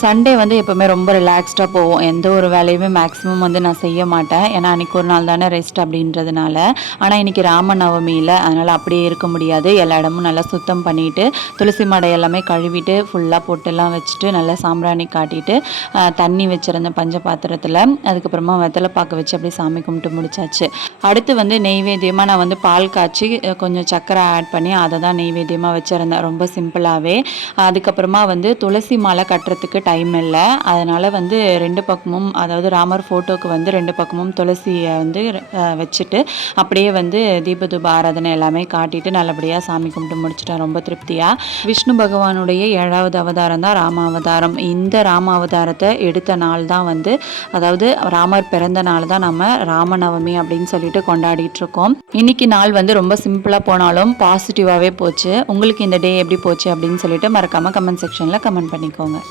Sunday வந்து எப்போவுமே ரொம்ப ரிலாக்ஸ்டாக போகும். எந்த ஒரு வேலையுமே மேக்ஸிமம் வந்து நான் செய்ய மாட்டேன். ஏன்னா அன்றைக்கி ஒரு நாள் தானே ரெஸ்ட் அப்படின்றதுனால. ஆனால் இன்றைக்கி ராமநவமியில் அதனால் அப்படியே இருக்க முடியாது. எல்லா இடமும் நல்லா சுத்தம் பண்ணிவிட்டு துளசி மாடை எல்லாமே கழுவிட்டு ஃபுல்லாக பொட்டெல்லாம் வச்சுட்டு நல்லா சாம்பிராணி காட்டிட்டு தண்ணி வச்சுருந்தேன் பஞ்ச பாத்திரத்தில். அதுக்கப்புறமா வெத்தலை பாக்கு வச்சு அப்படியே சாமி கும்பிட்டு முடிச்சாச்சு. அடுத்து வந்து நெய்வேத்தியமாக நான் வந்து பால் காய்ச்சி கொஞ்சம் சர்க்கரை ஆட் பண்ணி அதை தான் நெய்வேத்தியமாக வச்சுருந்தேன் ரொம்ப சிம்பிளாகவே. அதுக்கப்புறமா வந்து துளசி மாலை கட்டுறதுக்கு டைம் இல்லை. அதனால் வந்து 2 பக்கமும் அதாவது ராமர் ஃபோட்டோவுக்கு வந்து 2 பக்கமும் துளசியை வந்து வச்சுட்டு அப்படியே வந்து தீபதூப ஆராதனை எல்லாமே காட்டிட்டு நல்லபடியாக சாமி கும்பிட்டு முடிச்சிட்டேன் ரொம்ப திருப்தியாக. விஷ்ணு பகவானுடைய 7வது அவதாரம் தான் ராம அவதாரம். இந்த ராம அவதாரத்தை எடுத்த நாள் தான் வந்து அதாவது ராமர் பிறந்த நாள் தான் நம்ம ராமநவமி அப்படின்னு சொல்லிட்டு கொண்டாடிட்டு இருக்கோம். இன்னைக்கு நாள் வந்து ரொம்ப சிம்பிளாக போனாலும் பாசிட்டிவாகவே போச்சு. உங்களுக்கு இந்த டே எப்படி போச்சு அப்படின்னு சொல்லிட்டு மறக்காமல் கமெண்ட் செக்ஷனில் கமெண்ட் பண்ணிக்கோங்க.